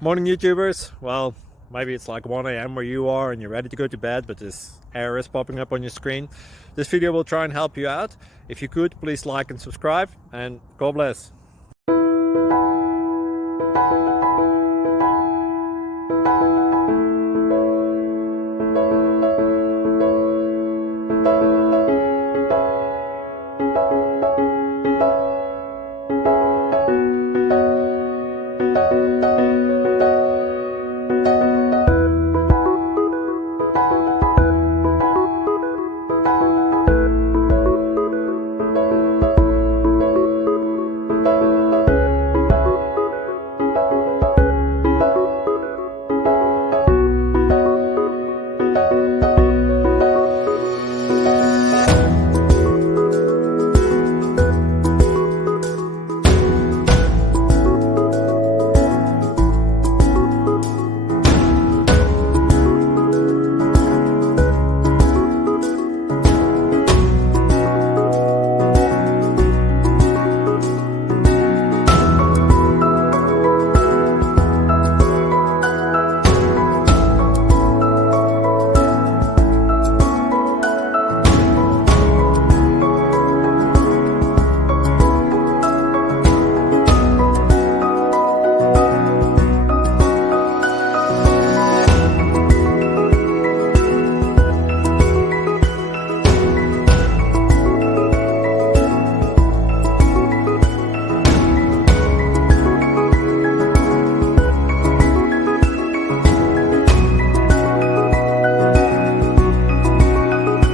Morning YouTubers. Well, maybe it's like 1 a.m. where you are and you're ready to go to bed, but this error is popping up on your screen. This video will try and help you out. If you could, please like and subscribe, and God bless.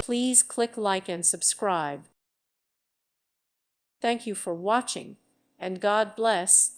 Please click like and subscribe. Thank you for watching, and God bless.